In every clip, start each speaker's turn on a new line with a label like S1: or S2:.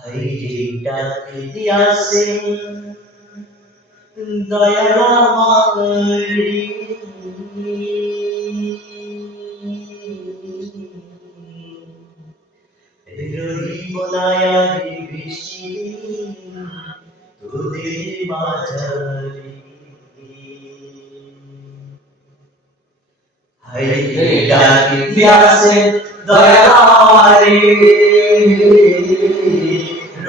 S1: হাইরেটাকে দিয়াছে দয়ার আমারি রহিব নায়ারি বেশি তোদের মাঝারি হাইরে ডাকে দিয়াছে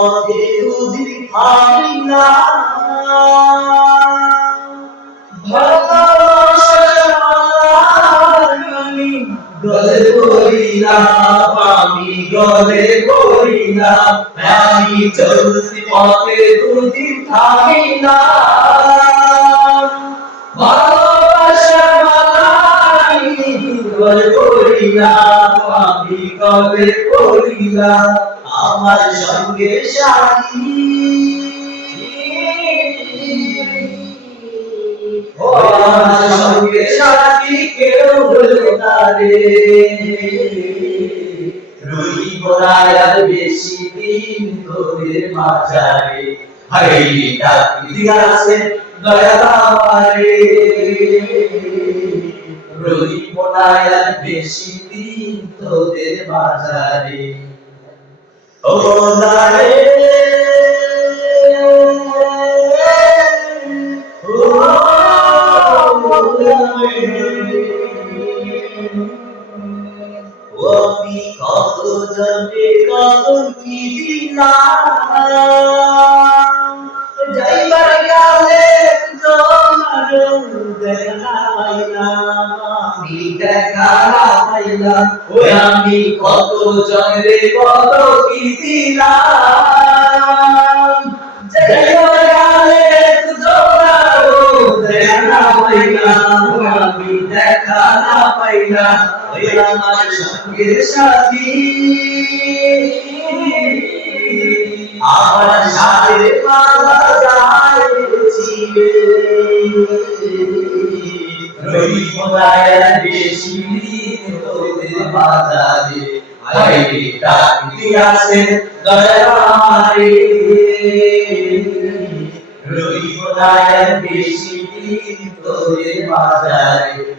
S1: পথে দুদিন থামি না। গলে না আমি গলে না, আমি চলতি পথে দুদিন থামি না। ভালোবাসা মালাই আমার সঙ্গে সাথী আমার সঙ্গে সাথী কেউ হলো না রে রইব বেশি দিন তোদের মাঝারে। হাই ডাকি দিয়াছে দয়া আমারে। রইব না বেশি দিন তোদের মাঝারে। যাইবার কালে তোমার দেখা পাইলাম আমি দেখা পাইলাম। ওই আমি কত জন্মে কত কি দিলাম কালে তোমার দেখা পাইলাম। আমি দেখা পাইলাম। ওই আমার সঙ্গের সাথী। আমার সাথে মালা যাইছিলে রবি মোলায় বেশি দিন তোদের বাজারে হাইরে ডাকি আছে দয়া আমারে রবি মোলায় বেশি দিন তোদের বাজারে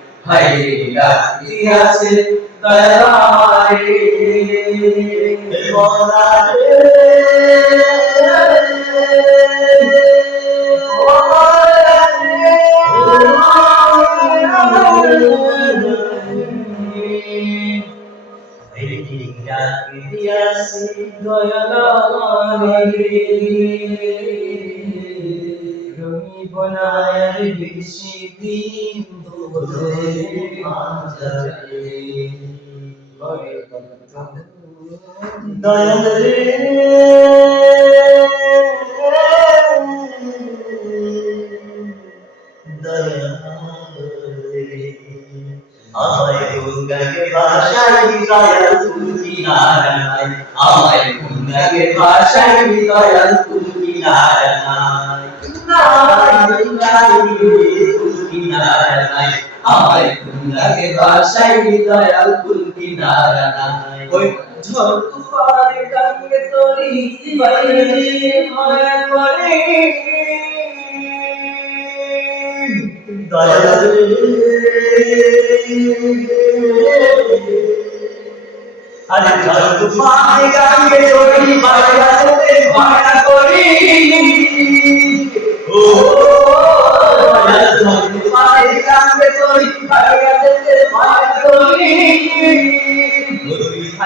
S1: মোলারে বেশি দিন তোদের মাঝারে দয়াল রে আমায় গঙ্গাকে ভাষায় দয়াল তুমি নারায়ণ আমায় গঙ্গাকে ভাষায় তুমি নারায়ণ আমায় গঙ্গাকে ভাষায় দয়াল তুমি নারায়ণ ওই ঝড় তুফানে ডাকে তরি বাইরে মায়া করে দয়াল আরে ঝড় তুফানে ডাকে তরি বাইরে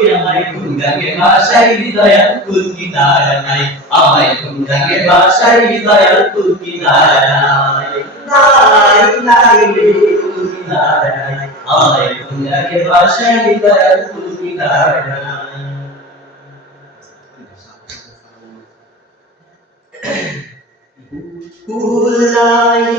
S1: আমায় কুন্দাকে কুন্দাকে ভাষায় হৃদয়াল কুলকি নাই নাই রে কুলকি নাই আমায় কুন্দাকে ভাষায় হৃদয়াল কুলকি Pulau.